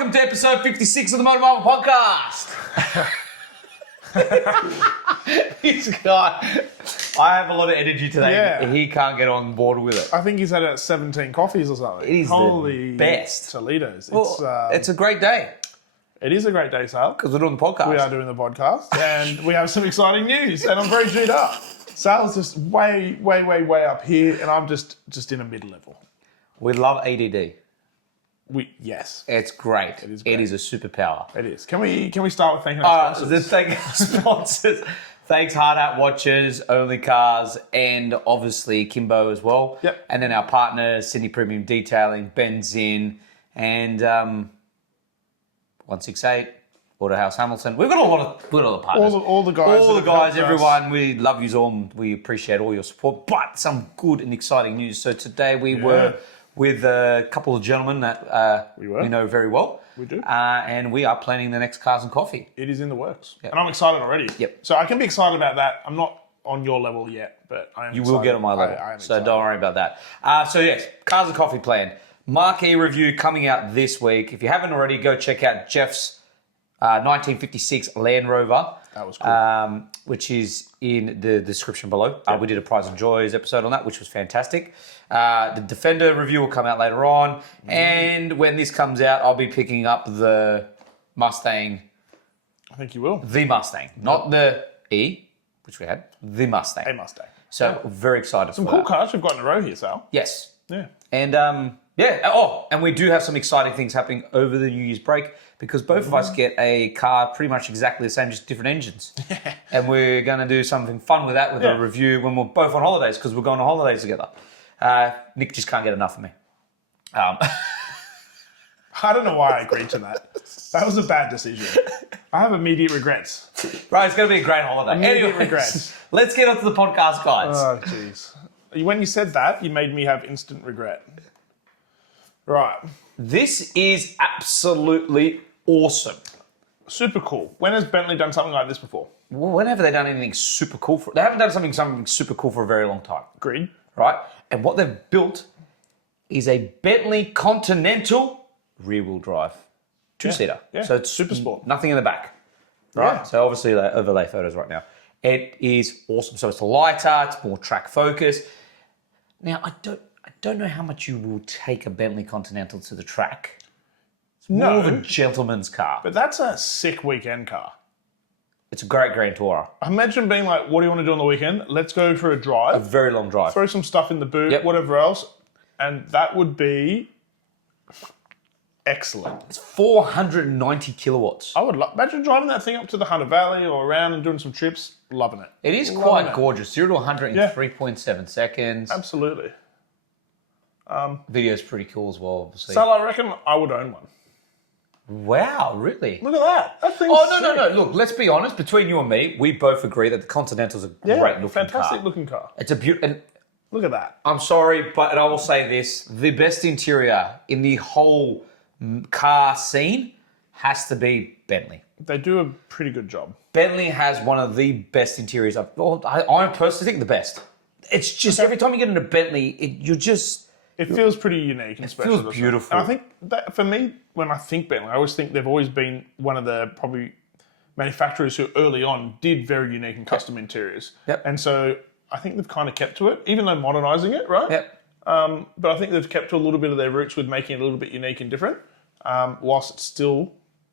welcome to episode 56 of the MotorMarvel podcast. This guy, I have a lot of energy today. Yeah. He can't get on board with it. I think he's had 17 coffees or something. It is Holy the best. Toledo's. It's a great day It is a great day, Sal. because we're doing the podcast. We are doing the podcast and we have some exciting news and I'm very G'd up. Sal's just way up here and I'm just in a mid-level. We love ADD. Yes, It's great. It is great. It is a superpower. it is. Can we start with thanking our sponsors? Let's thank our sponsors. Thanks, Hard Hat Watches, OnlyCars, and obviously Kimbo as well. Yep. And then our partners, Sydney Premium Detailing, Benzin, and 168, Autohaus Hamilton. We've got a lot of partners. All the guys. All the that have guys, helped us. everyone. We love you all. We appreciate all your support. But some good and exciting news. So today we were with a couple of gentlemen that we know very well. We do. And we are planning the next Cars and Coffee. It is in the works. Yep. And I'm excited already. Yep. So I can be excited about that. I'm not on your level yet, but I am You excited. will get on my level, I am so excited. don't worry about that. So yes, Cars and Coffee plan. Mach-E review coming out this week. If you haven't already, go check out Jeff's 1956 Land Rover. That was cool. Which is in the description below. We did a Prize and Joys episode on that, which was fantastic. The Defender review will come out later on. And when this comes out, I'll be picking up the Mustang. I think you will. The Mustang. Not the E, which we had. The Mustang. A Mustang. So very excited Some for cool that. cars we've got in a row here, Sal. Yes. Yeah. And and we do have some exciting things happening over the New Year's break because both of us get a car pretty much exactly the same, just different engines. And we're going to do something fun with that with a review when we're both on holidays because we're going on holidays together. Nick just can't get enough of me. I don't know why I agreed to that. That was a bad decision. I have immediate regrets. Right, it's going to be a great holiday. Immediate regrets. Let's get onto the podcast, guys. Oh, jeez. When you said that, you made me have instant regret. Right. This is absolutely awesome. Super cool. When has Bentley done something like this before? Well, when have they done anything super cool? They haven't done something super cool for a very long time. Agreed. Right? And what they've built is a Bentley Continental rear-wheel drive two-seater. Yeah. So it's Super sport. Nothing in the back. Right? Yeah. So obviously they overlay photos right now. It is awesome. So it's lighter, it's more track focus. Now I don't know how much you will take a Bentley Continental to the track. It's more of a gentleman's car. But that's a sick weekend car. It's a great Grand Tourer. Imagine being like, what do you want to do on the weekend? Let's go for a A drive, very long drive. throw some stuff in the boot, Yep. whatever else. And that would be excellent. It's 490 kilowatts. I would imagine driving that thing up to the Hunter Valley or around and doing some trips. Loving it. It is Loving quite it. gorgeous. 0 to 100 in 3.7 seconds. Absolutely. Video's pretty cool as well, obviously. So I reckon I would own one. Wow, really? Look at that. That thing's No. Look, let's be honest. Between you and me, we both agree that the Continental's a great looking fantastic car. looking car. It's a beautiful. And Look at that. I'm sorry, but I will say this: the best interior in the whole car scene has to be Bentley. They do a pretty good job. Bentley has one of the best interiors. I personally think the best. It's just every time you get into Bentley, It feels pretty unique and special. feels beautiful. And I think that for me, when I think Bentley, I always think they've always been one of the probably manufacturers who early on did very unique and custom interiors. Yep. And so I think they've kind of kept to it, even though modernising it, right? Yep. But I think they've kept to a little bit of their roots with making it a little bit unique and different, whilst it's still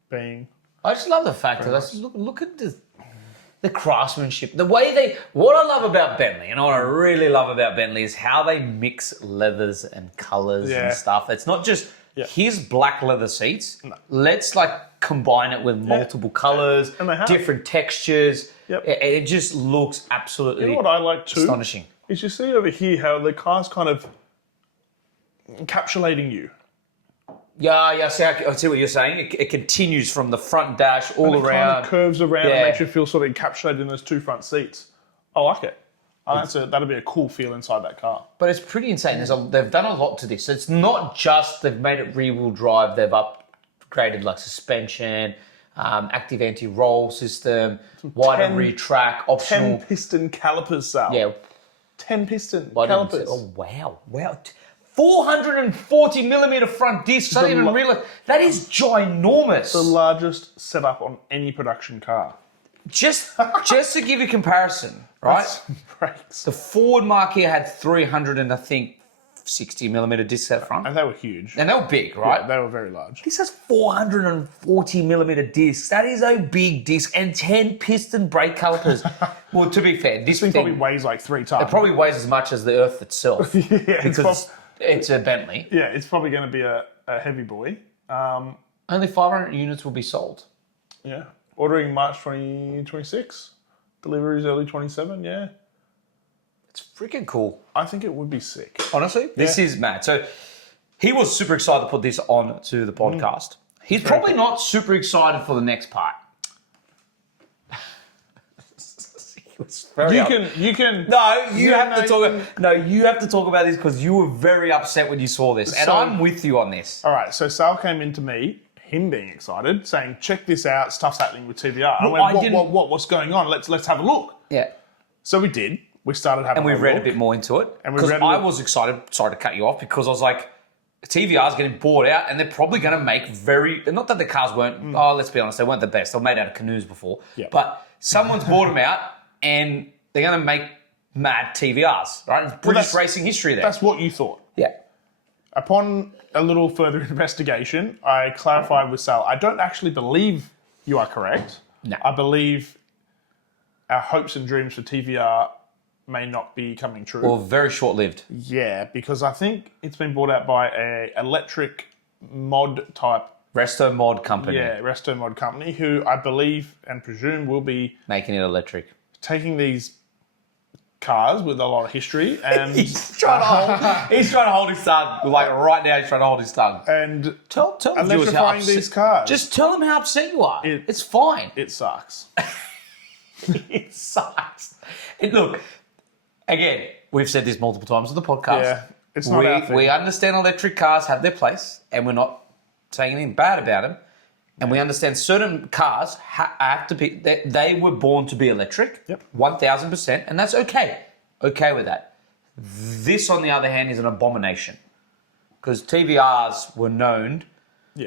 being... I just love the fact that look at the craftsmanship, the way what I love about Bentley, and what I really love about Bentley is how they mix leathers and colours and stuff. It's not just here's black leather seats. No. Let's combine it with multiple colours, And they have. different textures. Yep. It just looks absolutely You know what I like too? astonishing. Is you see over here how the car's kind of encapsulating you. Yeah, I see what you're saying. It continues from the front dash all It around. kind of curves around Yeah. and makes you feel sort of encapsulated in those two front seats. I like it. That'll be a cool feel inside that car. But it's pretty insane. They've done a lot to this. It's not just they've made it rear-wheel drive. They've upgraded suspension, active anti-roll system, wider rear track, optional. 10 piston calipers, Sal. Yeah. 10 piston I didn't calipers. say- oh, wow. 440 millimeter front discs. I didn't even realize that is ginormous. The largest setup on any production car. Just to give you a comparison, right? Brakes. The Ford Mach-E had 300 and I think 60 millimeter discs out front. And they were huge. And they were big, right? Yeah, they were very large. This has 440 millimeter discs. That is a big disc and 10 piston brake calipers. Well, to be fair, this Thing probably weighs like 3 tons. it probably weighs as much as the Earth itself. Yeah, because it's a Bentley. Yeah, it's probably going to be a heavy boy. Only 500 units will be sold. Yeah. Ordering March 2026. Deliveries early 27, yeah. It's freaking cool. I think it would be sick. Honestly, this is mad. So he was super excited to put this on to the podcast. He's probably not super excited for the next part. You can. No, you have to talk. No, you have to talk about this because you were very upset when you saw this, and I'm with you on this. All right, so Sal came into me, him being excited, saying, "Check this out, stuff's happening with TVR." Well, I went, what's going on? Let's have a look. Yeah. So we did. We started having. And we read a bit more into it because I was excited. Sorry to cut you off because I was like, TVR's getting bought out, and they're probably going to make not that the cars weren't. Oh, let's be honest, they weren't the best. They were made out of canoes before. Yeah. But someone's bought them out, and they're going to make mad TVRs, right? It's British racing history there. That's what you thought. Yeah. Upon a little further investigation, I clarified with Sal, I don't actually believe you are correct. No. I believe our hopes and dreams for TVR may not be coming true. Well, very short-lived. Yeah, because I think it's been bought out by a electric mod type. Restomod company. Yeah, restomod company, who I believe and presume will be Making it electric. taking these cars with a lot of history and He's trying to hold his tongue. Like right now, he's trying to hold his tongue. and Tell the viewers how electrifying upset. these cars. Just tell them how upset you are. It- It's fine. It sucks. It sucks. Look, again, we've said this multiple times on the podcast. Yeah, it's not our thing. We understand electric cars have their place, and we're not saying anything bad about them. And we understand certain cars have to be. They were born to be electric. Yep. 1000%, and that's okay. Okay with that. This, on the other hand, is an abomination because TVRs were known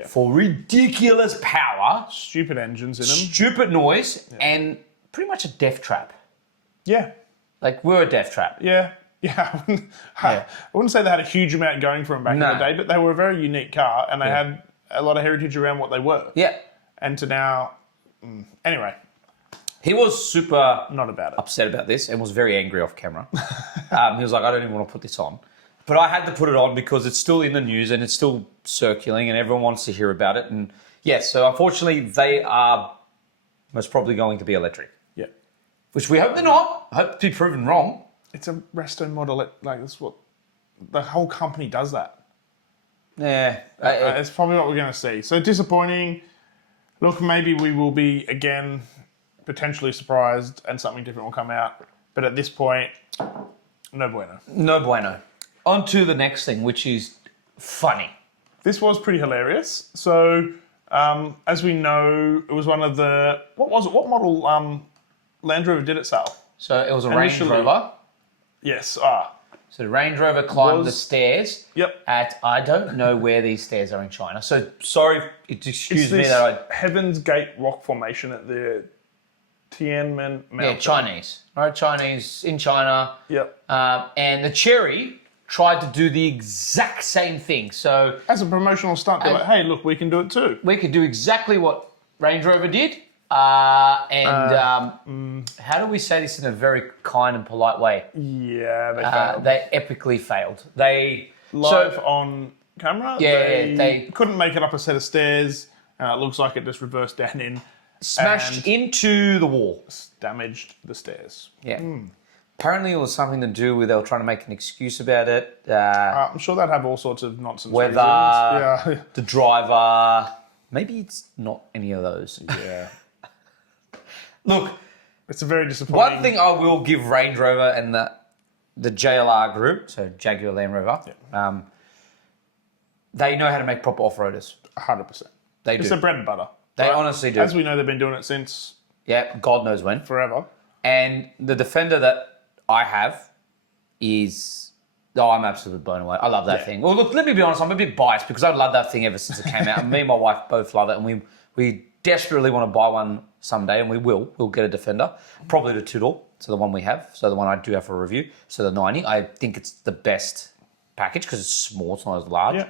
for ridiculous power, Stupid engines in them. stupid noise, and pretty much a death trap. Yeah. Like, we're a death trap. Yeah. Yeah. I wouldn't say they had a huge amount going for them back in the day, but they were a very unique car and they had a lot of heritage around what they were. Yeah. And to now, anyway, He was super not about it. upset about this and was very angry off camera. He was like, I don't even want to put this on. But I had to put it on because it's still in the news and it's still circulating and everyone wants to hear about it. And yes, so unfortunately they are most probably going to be electric. Yeah. Which we hope they're not. I hope to be proven wrong. It's a resto model. Like, that's what the whole company does that. Yeah. It's probably what we're going to see. So disappointing. Look, maybe we will be, again, potentially surprised and something different will come out. But at this point, no bueno. No bueno. On to the next thing, which is funny. This was pretty hilarious. So, as we know, it was one of the... What was it? What model Land Rover did it sell? So it was a Range Initially- Rover. Yes. So the Range Rover climbed the stairs Yep. at, I don't know where these stairs are in China. So sorry, excuse It's me this that I... Heaven's Gate rock formation at the Tiananmen Mountain. Yeah, Chinese. Right, Chinese in China. Yep. And the Chery tried to do the exact same thing. So As a promotional stunt, they're like, hey, look, we can do it too. we could do exactly what Range Rover did. How do we say this in a very kind and polite way? Yeah, they failed. They epically failed. They Live on camera, Yeah, they- couldn't make it up a set of stairs, and it looks like it just reversed down in, smashed and into the wall. damaged the stairs. Yeah. Apparently it was something to do with they were trying to make an excuse about it. I'm sure they'd have all sorts of nonsense Weather, reasons. Yeah. the driver. Maybe it's not any of those. Yeah. Look, It's a very disappointing... one thing I will give Range Rover and the JLR group, so Jaguar Land Rover, they know how to make proper off-roaders. 100%. They do. It's their bread and butter. They right? honestly do. As we know, they've been doing it since Yeah, God knows when. forever. And the Defender that I have is Oh, I'm absolutely blown away. I love that thing. Well, look, let me be honest. I'm a bit biased because I've loved that thing ever since it came out. And me and my wife both love it. And we desperately want to buy one someday, and we will. We'll get a Defender. Probably the two-door, so the one we have. So the one I do have for review. So the 90. I think it's the best package because it's small. It's not as large. Yeah.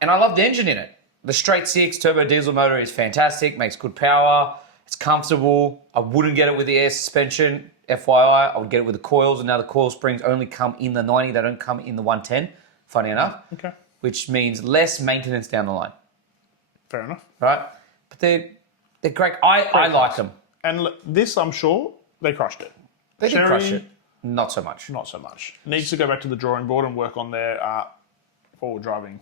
And I love the engine in it. The straight six turbo diesel motor is fantastic. Makes good power. It's comfortable. I wouldn't get it with the air suspension. FYI, I would get it with the coils, and now the coil springs only come in the 90. They don't come in the 110, funny enough. Okay. Which means less maintenance down the line. Fair enough. Right? But they're great. I like them. And this, I'm sure, they crushed it. They did Chery, crush it. Not so much. Not so much. Needs to go back to the drawing board and work on their forward driving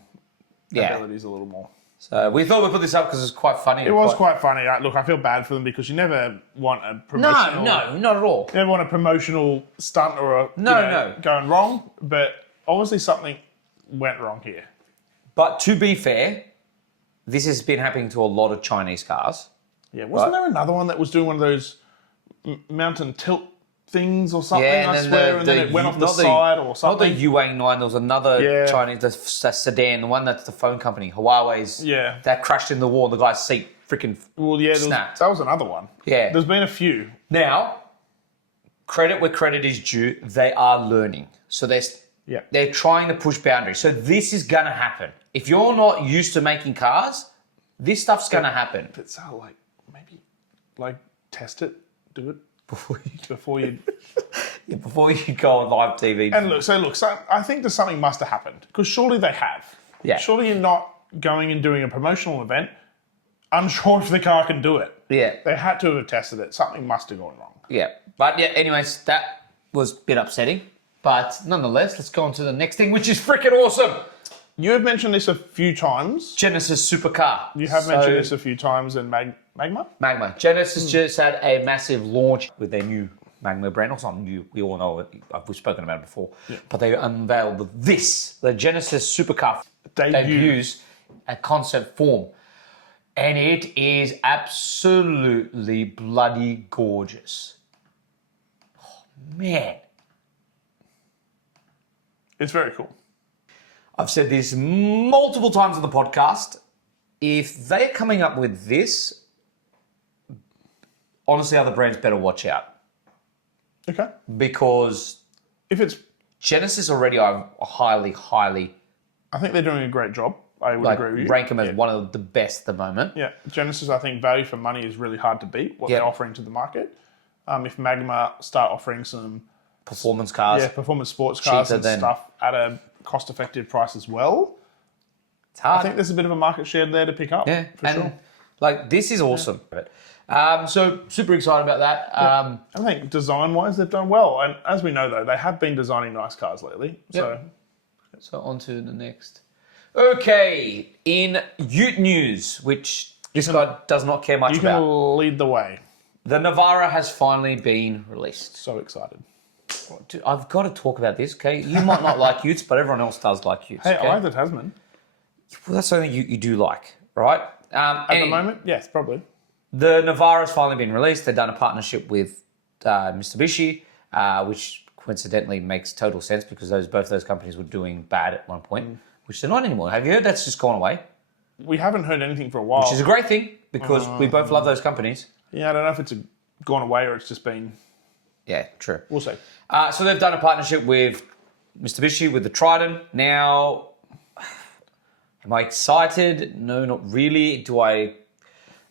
abilities a little more. So we thought we'd put this up because it's quite funny. It was quite funny. Look, I feel bad for them because you never want a promotional... No, not at all. You never want a promotional stunt or going wrong, but obviously something went wrong here. But to be fair, this has been happening to a lot of Chinese cars. Yeah, wasn't there another one that was doing one of those mountain tilt things or something, Yeah, I swear, and then it went off the side or something? Not the Yuang 9, there was another Chinese, the sedan, the one that's the phone company, Huawei's. Yeah. That crashed in the wall and the guy's seat freaking snapped. That was another one. Yeah. There's been a few. Now, credit where credit is due, they are learning. So they're trying to push boundaries. So this is going to happen. If you're not used to making cars, this stuff's going to happen. But so, maybe test it, do it before you before you go on live TV. And so I think that something must have happened because surely they have. Yeah. Surely you're not going and doing a promotional event unsure if the car can do it. Yeah. They had to have tested it. Something must have gone wrong. Yeah. But yeah, anyways, that was a bit upsetting. But nonetheless, let's go on to the next thing, which is freaking awesome. You have mentioned this a few times. Genesis supercar. You have mentioned this a few times in Magma? Magma. Genesis just had a massive launch with their new Magma brand, or something new. We all know it. We've spoken about it before. Yeah. But they unveiled the Genesis supercar debuts at concept form. And it is absolutely bloody gorgeous. Oh, man. It's very cool. I've said this multiple times on the podcast. If they're coming up with this, honestly, other brands better watch out. Okay. Because if it's Genesis already are highly... I think they're doing a great job. I would agree with you. Rank them as one of the best at the moment. Yeah. Genesis, I think value for money is really hard to beat, what they're offering to the market. If Magma start offering some... performance cars. Yeah, performance sports cars and stuff at a cost-effective price as well. It's hard. I think there's a bit of a market share there to pick up. Yeah, for sure. This is awesome. So super excited about that. I think design-wise, they've done well. And as we know, though, they have been designing nice cars lately. So on to the next. Okay, in Ute news, which this guy does not care much about. You can lead the way. The Navara has finally been released. So excited. Dude, I've got to talk about this, okay? You might not like Utes, but everyone else does like Utes. Hey, okay? I like the Tasman. Well, that's something you do like, right? At the moment, yes, probably. The Navara has finally been released. They've done a partnership with Mitsubishi, which coincidentally makes total sense because both those companies were doing bad at one point, which they're not anymore. Have you heard that's just gone away? We haven't heard anything for a while. Which is a great thing because we both love those companies. Yeah, I don't know if it's gone away or it's just been... Yeah, true. We'll see. So they've done a partnership with Mitsubishi with the Triton. Now, am I excited? No, not really.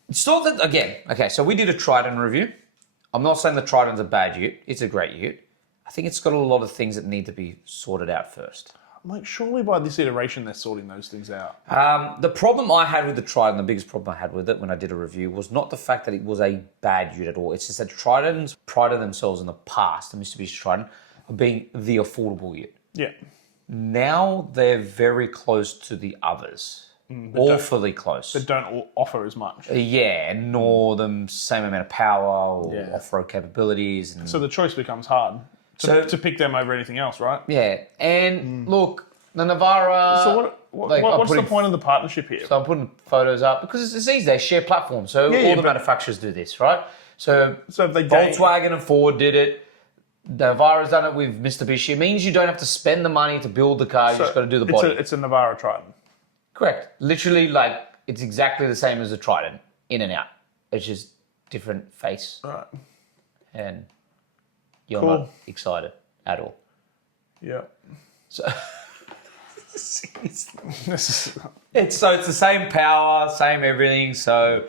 It's not that, again, okay, so we did a Triton review. I'm not saying the Triton's a bad ute. It's a great ute. I think it's got a lot of things that need to be sorted out first. Like, surely by this iteration, they're sorting those things out. The problem I had with the Triton, the biggest problem I had with it when I did a review, was not the fact that it was a bad ute at all. It's just that Tritons prided themselves in the past, the Mitsubishi Triton, of being the affordable ute. Yeah. Now they're very close to the others. Awfully close. That don't offer as much. Yeah, nor the same amount of power or off-road capabilities. And so the choice becomes hard to pick them over anything else, right? Yeah, and look, the Navara... So what's the point of the partnership here? So I'm putting photos up because it's easy. They share platforms. So all the manufacturers do this, right? So if they Volkswagen and Ford did it. Navara's done it with Mitsubishi. It means you don't have to spend the money to build the car. You just got to do the body. It's a Navara Triton. Correct. Literally, like, it's exactly the same as a Triton, in and out. It's just different face. Right. And you're Cool. not excited at all. Yeah. So This is... it's the same power, same everything. So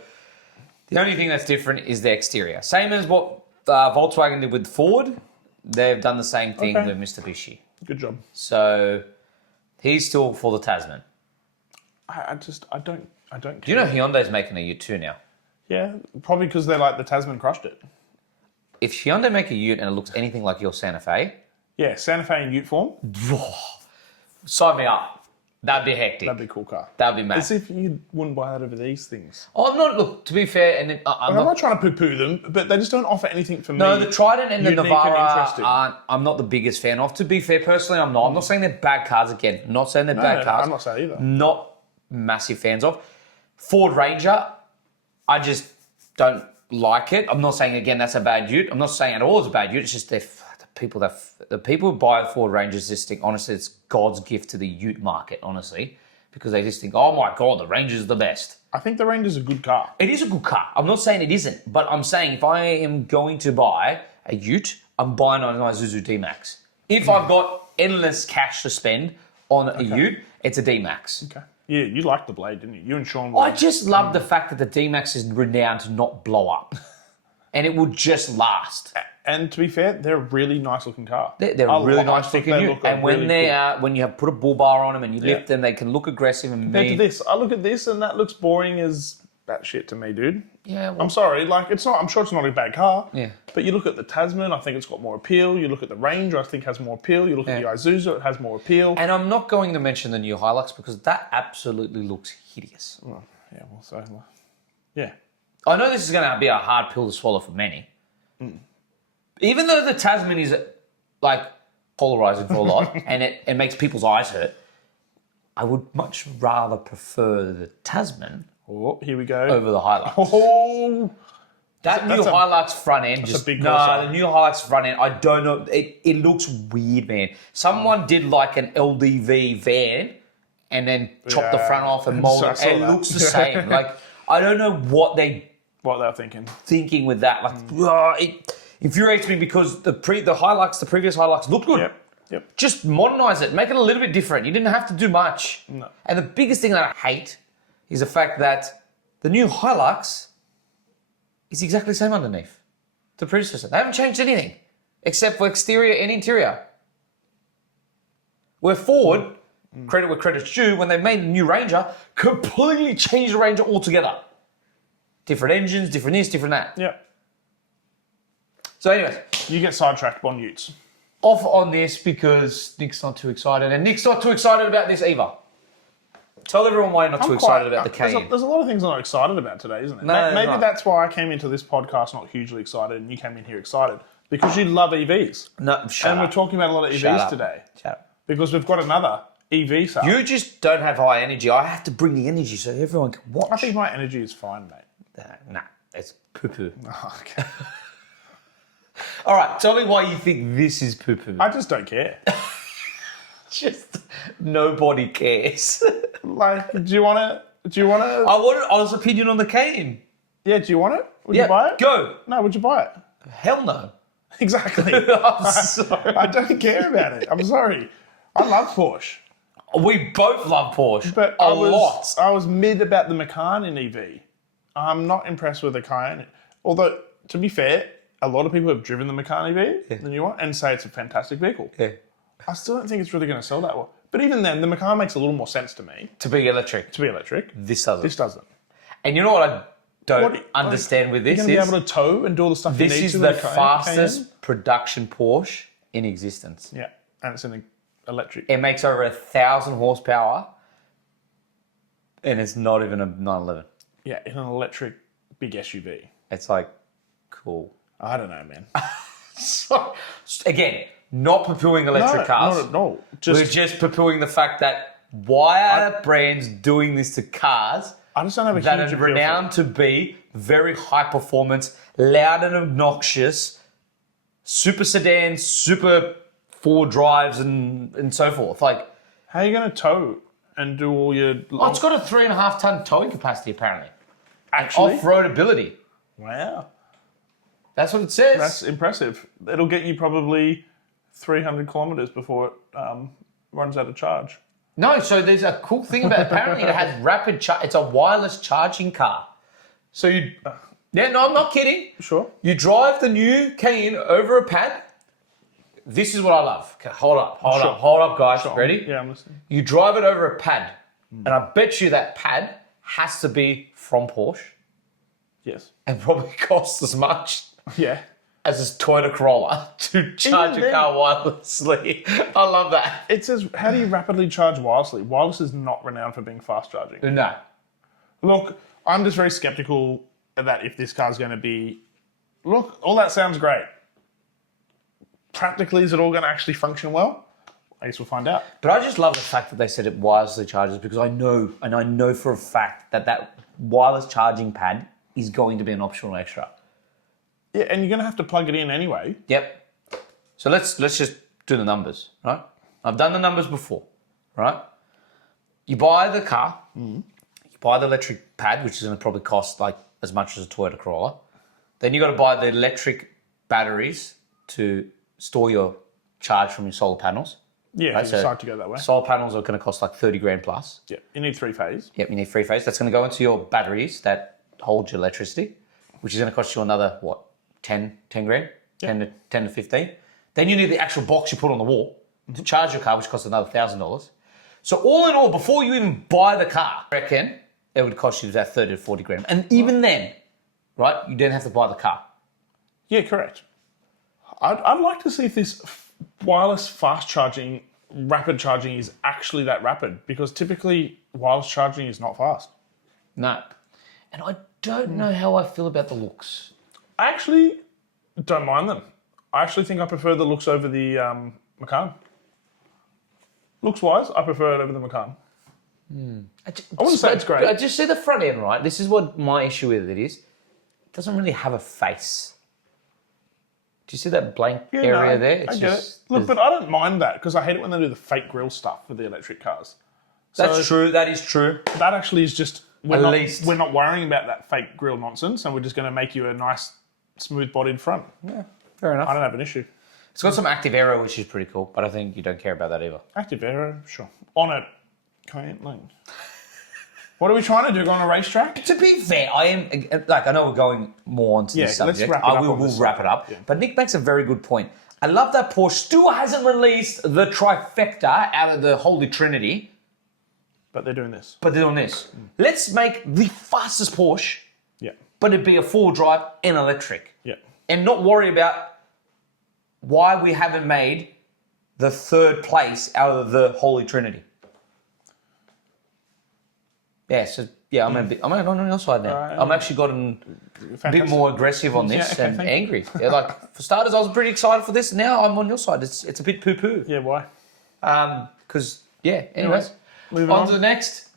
the only thing that's different is the exterior. Same as what Volkswagen did with Ford. They've done the same thing with Mitsubishi. Good job. So he's still for the Tasman. I don't care. Do you know Hyundai's making a Ute too now? Yeah, probably because they're like the Tasman crushed it. If Hyundai make a Ute and it looks anything like your Santa Fe, Yeah, Santa Fe in Ute form. sign me up. That'd be hectic. That'd be a cool car. That'd be mad. As if you wouldn't buy that over these things. Oh, I'm not. Look, to be fair, and I'm not trying to poo-poo them, but they just don't offer anything for me. No, the Trident and the unique and Navara interesting. aren't. I'm not the biggest fan of. To be fair, personally, I'm not. I'm not saying they're bad cars again. I'm not saying they're bad cars. I'm not saying either. Not massive fans of. Ford Ranger, I just don't like it. I'm not saying again that's a bad Ute. I'm not saying at all it's a bad Ute. It's just the people who buy Ford Rangers just think honestly it's God's gift to the Ute market. Honestly. Because they just think, oh my God, the Ranger's the best. I think the Ranger's a good car. It is a good car. I'm not saying it isn't, but I'm saying if I am going to buy a Ute, I'm buying an Isuzu D-Max. If I've got endless cash to spend on a Ute, it's a D-Max. Okay. Yeah, you liked the Blade, didn't you? You and Sean. I just love the fact that the D-Max is renowned to not blow up. And it will just last. And to be fair, they're a really nice looking car. They're a really nice looking Ute. And when really when you have put a bull bar on them and you lift them, they can look aggressive and Compared to mean. this, I look at this and that looks boring as that shit to me, dude. Yeah, well, I'm sorry, like it's not. I'm sure it's not a bad car. Yeah. But you look at the Tasman, I think it's got more appeal. You look at the Ranger, I think has more appeal. You look at the Isuzu, it has more appeal. And I'm not going to mention the new Hilux because that absolutely looks hideous. Well, yeah, well, so yeah. I know this is going to be a hard pill to swallow for many. Even though the Tasman is like polarizing for a lot and it makes people's eyes hurt, I would much rather prefer the Tasman Oh, here we go. over the Hilux. Oh, That new Hilux front end just... a big No, crossover. the new Hilux front end, I don't know. It looks weird, man. Someone did like an LDV van and then chopped the front off and molded it. And it looks the same. Like, I don't know what they're thinking with that. Like, it infuriates me because the previous Hilux looked good. Yep. Just modernize it. Make it a little bit different. You didn't have to do much. No. And the biggest thing that I hate is the fact that the new Hilux is exactly the same underneath the predecessor. They haven't changed anything except for exterior and interior. Where Ford, credit where credit's due, when they made the new Ranger, completely changed the Ranger altogether. Different engines, different this, different that. Yeah. So anyways, You get sidetracked on Utes. off on this because Nick's not too excited. And Nick's not too excited about this either. Tell everyone why you're not too excited about the Cayenne. There's a lot of things I'm not excited about today, isn't it? No, Maybe no. that's why I came into this podcast not hugely excited and you came in here excited. Because you love EVs. No, shut And up. we're talking about a lot of Shut EVs up. today. Shut up. Because we've got another EV sale. You just don't have high energy. I have to bring the energy so everyone can watch. I think my energy is fine, mate. Nah, it's poo-poo. Oh, okay. All right, tell me why you think this is poo-poo. I just don't care. Just nobody cares. Like, do you want to? I want an honest opinion on the Cayenne. Yeah, do you want it? Would you buy it? Go. No, would you buy it? Hell no. Exactly. I'm sorry. I don't care about it. I'm sorry. I love Porsche. We both love Porsche, But a lot. I was mid about the Macan in EV. I'm not impressed with the Cayenne. Although, to be fair, a lot of people have driven the Macan EV, the new one, and say it's a fantastic vehicle. Yeah. I still don't think it's really going to sell that well. But even then, the Macan makes a little more sense to me To be electric. to be electric. This doesn't. This doesn't. And you know what I don't What- understand with You're this going to is be able to tow and do all the stuff you this need is to the with a Cayenne. fastest production Porsche in existence. Yeah, and it's an electric. It makes over 1,000 horsepower, and it's not even a 911. Yeah, in an electric big SUV. It's like, cool. I don't know, man. So, again, not poo-pooing electric cars. No. We're just poo-pooing the fact that why are brands doing this to cars I just don't have a that huge are appeal for it. renowned to be very high performance, loud and obnoxious, super sedans, super four drives, and so forth. Like, how are you going to tow and do all your... it's got a 3.5 ton towing capacity apparently. Actually? Off-road ability. Wow. That's what it says. That's impressive. It'll get you probably 300 kilometers before it runs out of charge. No, so there's a cool thing about it. Apparently it has rapid charge. It's a wireless charging car. So you... Yeah, no, I'm not kidding. Sure. You drive the new Cayenne over a pad. This is what I love. Okay, hold up, guys. Sure. Ready? Yeah, I'm listening. You drive it over a pad. And I bet you that pad has to be from Porsche Yes. and probably costs as much Yeah. as a Toyota Corolla to charge Even your then- car wirelessly. I love that. It says, how do you rapidly charge wirelessly? Wireless is not renowned for being fast charging. No. Look, I'm just very skeptical that if this car's going to be... Look, all that sounds great. Practically, is it all going to actually function well? I guess we'll find out. But I just love the fact that they said it wirelessly charges because I know for a fact that wireless charging pad is going to be an optional extra. Yeah, and you're going to have to plug it in anyway. Yep. So let's just do the numbers, right? I've done the numbers before, right? You buy the car, you buy the electric pad, which is going to probably cost like as much as a Toyota Corolla. Then you got to buy the electric batteries to store your charge from your solar panels. Yeah, Right, if you so- decide to go that way. Solar panels are going to cost like 30 grand plus. Yeah, you need 3 phase. Yep, you need 3 phase. That's going to go into your batteries that hold your electricity, which is going to cost you another, 10 grand? 10 to 15. Then you need the actual box you put on the wall to charge your car, which costs another $1,000. So all in all, before you even buy the car, I reckon it would cost you about 30 to 40 grand. And even then, right, you don't have to buy the car. Yeah, correct. I'd like to see if this wireless fast charging, rapid charging is actually that rapid, because typically wireless charging is not fast. No. And I don't know how I feel about the looks. I actually don't mind them. I actually think I prefer the looks over the Macan. Looks-wise, I prefer it over the Macan. I wouldn't say it's great. I just see the front end, right? This is what my issue with it is. It doesn't really have a face. Do you see that blank area there? I get it. Look, but I don't mind that because I hate it when they do the fake grille stuff with the electric cars. That's true. That is true. That actually is just... At least. We're not worrying about that fake grille nonsense, and we're just going to make you a nice, smooth-bodied front. Yeah, fair enough. I don't have an issue. It's got some active aero, which is pretty cool, but I think you don't care about that either. Active aero, sure. On a Cayenne lane. What are we trying to do? Go on a racetrack? To be fair, I know we're going more onto this subject. let's wrap it up. We'll wrap it up. Yeah. But Nick makes a very good point. I love that Porsche still hasn't released the trifecta out of the Holy Trinity. But they're doing this. But they're doing this. Let's make the fastest Porsche, Yeah. but it'd be a four-wheel drive and electric. Yeah. And not worry about why we haven't made the third place out of the Holy Trinity. Yeah, so I'm on your side now. I'm actually gotten a bit more aggressive on this okay, and thank you. angry. Yeah, like for starters, I was pretty excited for this. Now I'm on your side. It's a bit poo-poo. Yeah, why? Because anyways, Moving on on. to the next.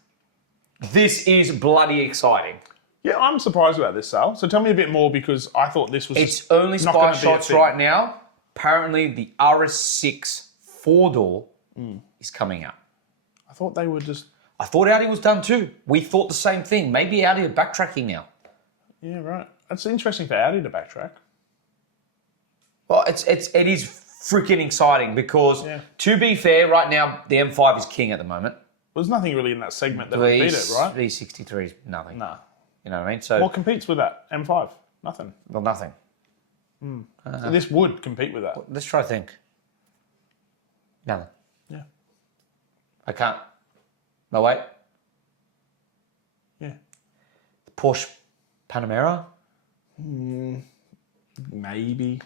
This is bloody exciting. Yeah, I'm surprised about this, Sal. So tell me a bit more, because I thought this was It's only not spy gonna be a shots thing. right now. Apparently, the RS6 4-door is coming out. I thought they were just... I thought Audi was done too. We thought the same thing. Maybe Audi are backtracking now. Yeah, right. That's interesting for Audi to backtrack. Well, it is freaking exciting because, to be fair, right now the M5 is king at the moment. There's nothing really in that segment that would beat it, right? V63 is nothing. Nah. You know what I mean? So, What competes with that? M5? Nothing. well, nothing. So this would compete with that. Let's try to think. Nothing. Yeah. I can't. No, wait. Yeah. Porsche Panamera? Maybe.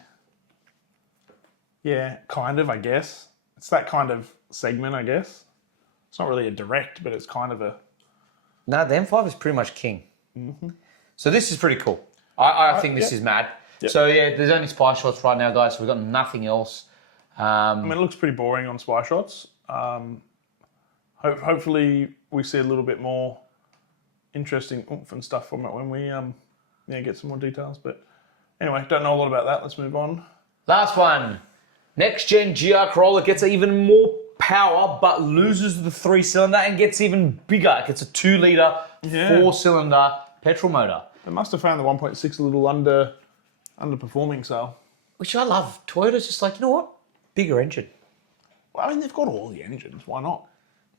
Yeah, kind of, I guess. It's that kind of segment, I guess. It's not really a direct, but it's kind of a... No, the M5 is pretty much king. So this is pretty cool. I think this is mad. Yep. So yeah, there's only spy shots right now, guys. So we've got nothing else. I mean, it looks pretty boring on spy shots. Hopefully we see a little bit more interesting oomph and stuff from it when we get some more details. But anyway, don't know a lot about that. Let's move on. Last one. Next gen GR Corolla gets even more power, but loses the 3-cylinder and gets even bigger. It gets a 2-litre, 4-cylinder petrol motor. They must have found the 1.6 a little underperforming, so. Which I love. Toyota's just like, you know what? Bigger engine. Well, I mean, they've got all the engines. Why not?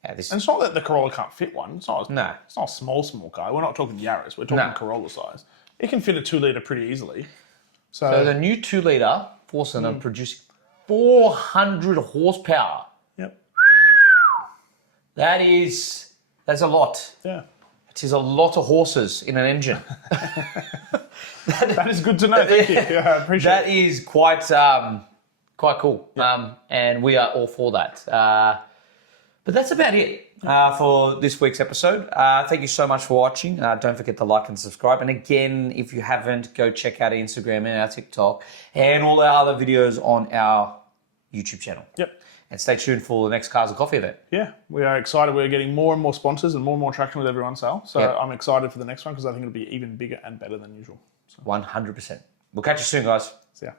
Yeah, And it's not that the Corolla can't fit one. It's not a small car. We're not talking Yaris. We're talking Corolla size. It can fit a 2-litre pretty easily. So the new 2-litre 4-cylinder producing 400 horsepower. Yep. That's a lot. Yeah. It is a lot of horses in an engine. That is good to know. Thank you. Yeah, I appreciate it. That is quite cool. Yeah. And we are all for that. But that's about it for this week's episode. Thank you so much for watching. Don't forget to like and subscribe. And again, if you haven't, go check out our Instagram and our TikTok and all our other videos on our YouTube channel. Yep. And stay tuned for the next Cars and Coffee event. Yeah, we are excited. We're getting more and more sponsors and more traction with every on sale. So I'm excited for the next one because I think it'll be even bigger and better than usual. 100%. We'll catch you soon, guys. See ya.